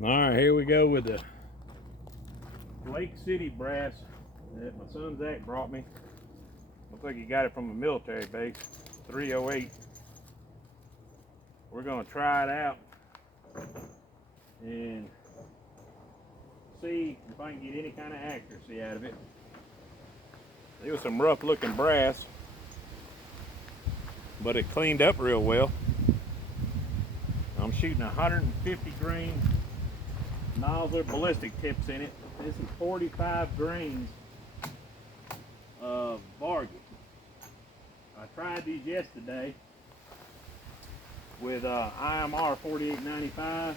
All right, here we go with the Lake City brass that my son Zach brought me. Looks like he got it from a military base, 308. We're gonna try it out and see if I can get any kind of accuracy out of it. It was some rough looking brass, but it cleaned up real well. I'm shooting 150 grain Nosler ballistic tips in it. This is 45 grains of Varget. I tried these yesterday with IMR 4895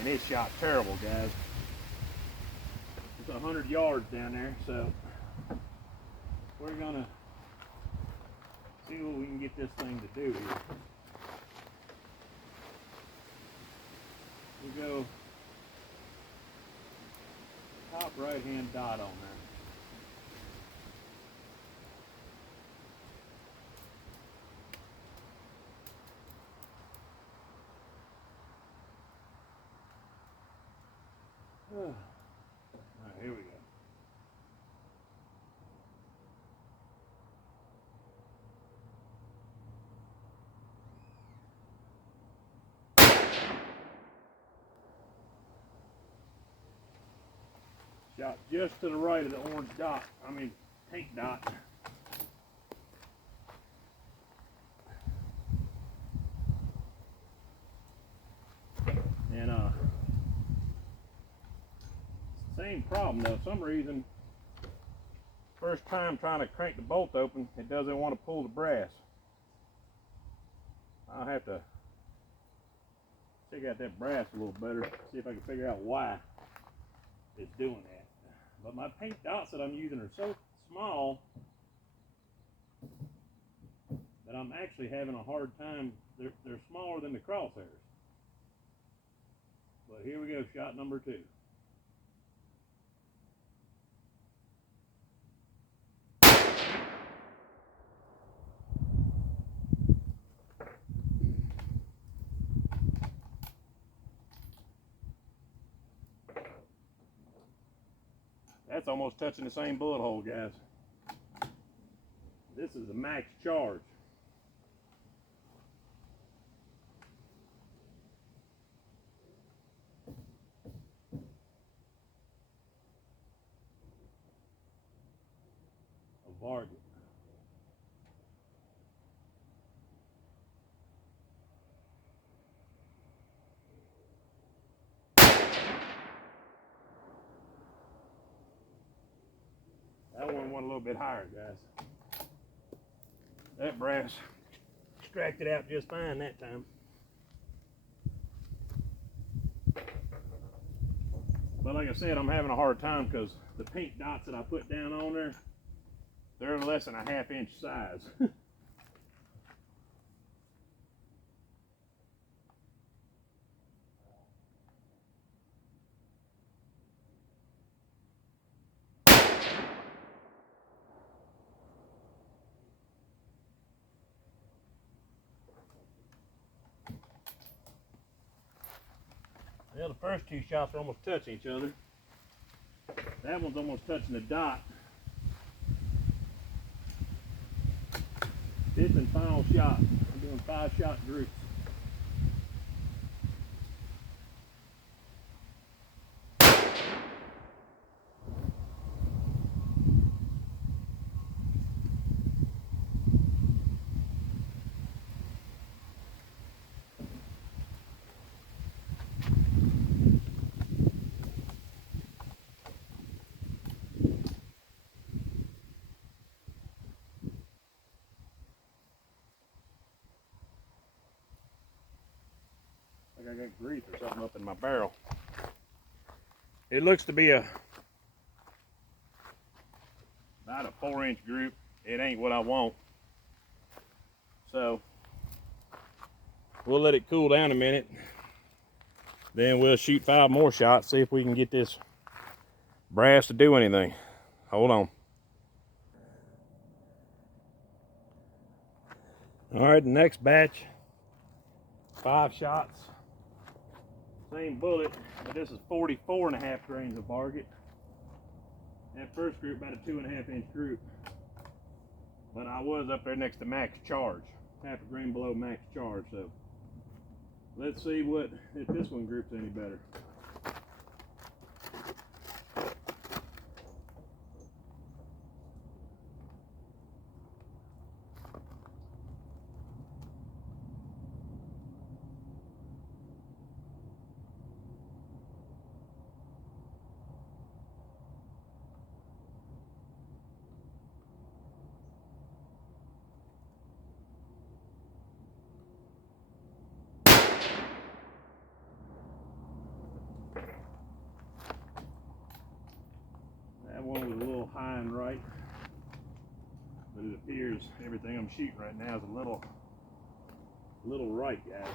and it shot terrible, guys. It's 100 yards down there, so we're gonna see what we can get this thing to do here. We go top right hand dot on there. All right, here we go. Shot just to the right of the orange dot, pink dot. And same problem though. For some reason, first time trying to crank the bolt open, it doesn't want to pull the brass. I'll have to check out that brass a little better, see if I can figure out why it's doing that. But my pink dots that I'm using are so small that I'm actually having a hard time. They're smaller than the crosshairs. But here we go, shot number 2. That's almost touching the same bullet hole, guys. This is a max charge. A Varget. That one went a little bit higher, guys. That brass extracted out just fine that time. But like I said, I'm having a hard time because the pink dots that I put down on there, they're less than a ½ inch size. Well, the first 2 shots are almost touching each other. That one's almost touching the dot. 5th and final shot. I'm doing 5-shot groups. I got grease or something up in my barrel. It looks to be about a 4-inch group. It ain't what I want. So we'll let it cool down a minute. Then we'll shoot 5 more shots, see if we can get this brass to do anything. Hold on. All right, the next batch, 5 shots. Same bullet, but this is 44.5 grains of barget. That first group about a 2.5 inch group. But I was up there next to max charge, half a grain below max charge. So let's see if this one groups any better. That one was a little high and right, but it appears everything I'm shooting right now is a little right, guys.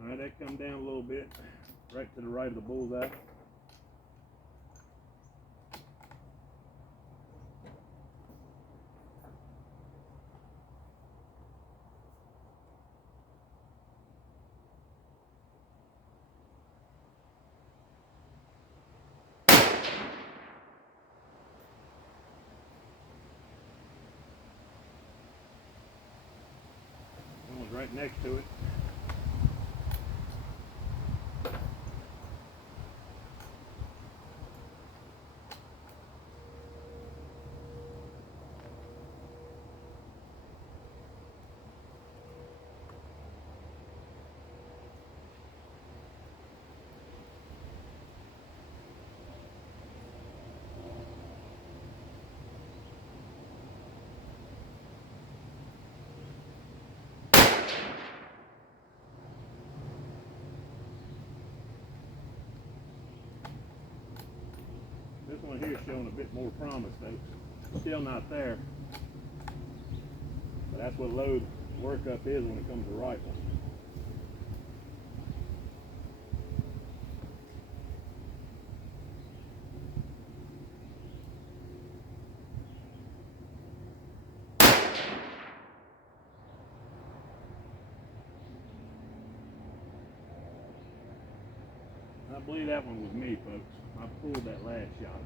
All right, that come down a little bit, right to the right of the bullseye. That one's right next to it. This one here is showing a bit more promise, folks. Still not there, but that's what load workup is when it comes to rifles. I believe that one was me, folks. I pulled that last shot.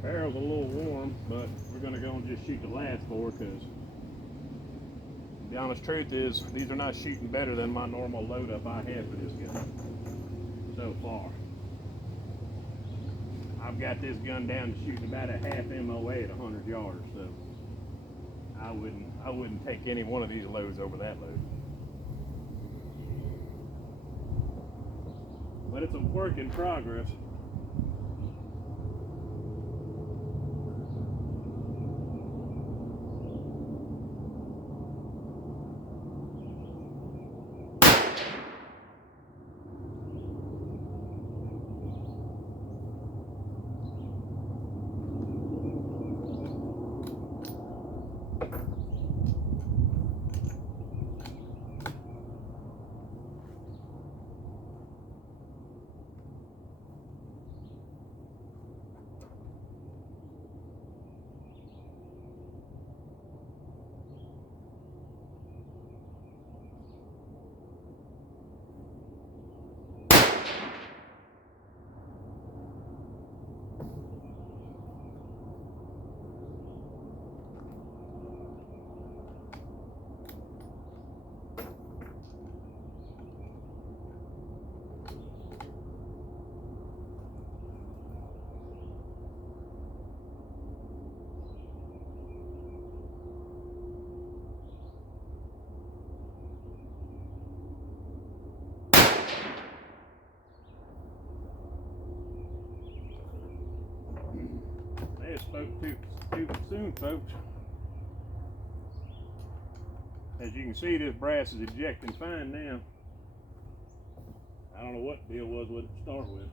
Barrel's a little warm, but we're going to go and just shoot the last four because the honest truth is these are not shooting better than my normal load up I have for this gun so far. I've got this gun down to shooting about a half MOA at 100 yards, so I wouldn't take any one of these loads over that load. But it's a work in progress. They spoke too soon, folks. As you can see, this brass is ejecting fine now. I don't know what the deal was with it to start with.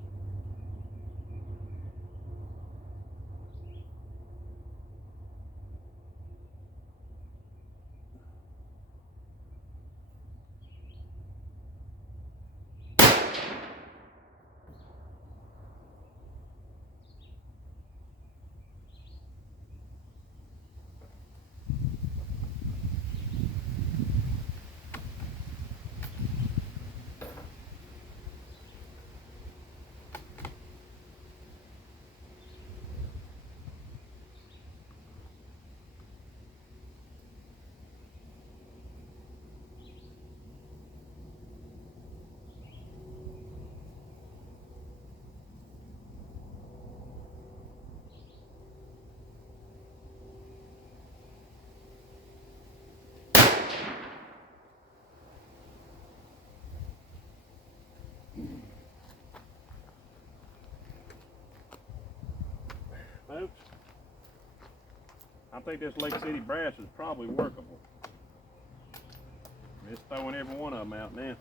Folks, I think this Lake City brass is probably workable. I'm just throwing every one of them out now.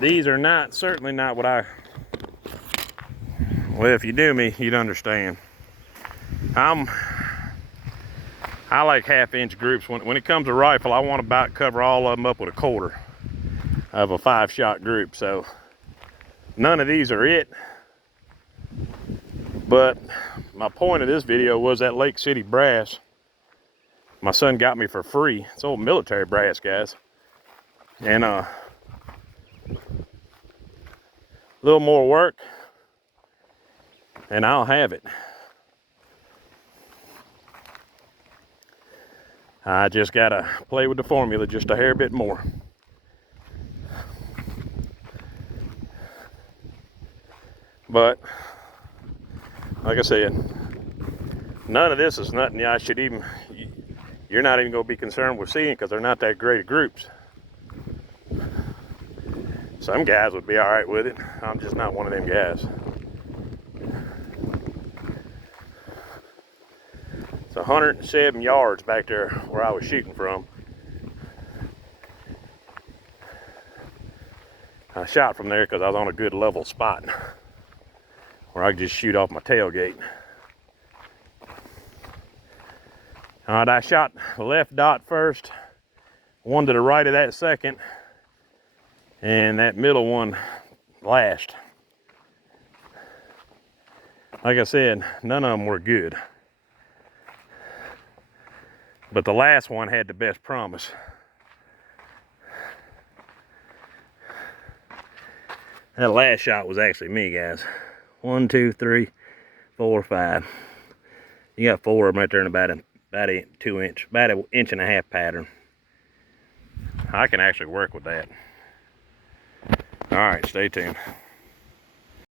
These are not, certainly not what well, if you knew me, you'd understand. I like 1/2-inch groups. When it comes to rifle, I want to about cover all of them up with 1/4 of a 5-shot group. So none of these are it. But my point of this video was that Lake City brass my son got me for free. It's old military brass, guys. And a little more work and I'll have it. I just gotta play with the formula just a hair bit more. But like I said, none of this is nothing I should even, you're not even gonna be concerned with seeing, because they're not that great of groups. Some guys would be all right with it. I'm just not one of them guys. It's 107 yards back there where I was shooting from. I shot from there because I was on a good level spot where I could just shoot off my tailgate. All right, I shot the left dot first, one to the right of that second, and that middle one last. Like I said, none of them were good, but the last one had the best promise. That last shot was actually me, guys. 1, 2, 3, 4, 5. You got 4 of them right there in about a 2-inch, about an 1.5 inch pattern. I can actually work with that. All right, stay tuned.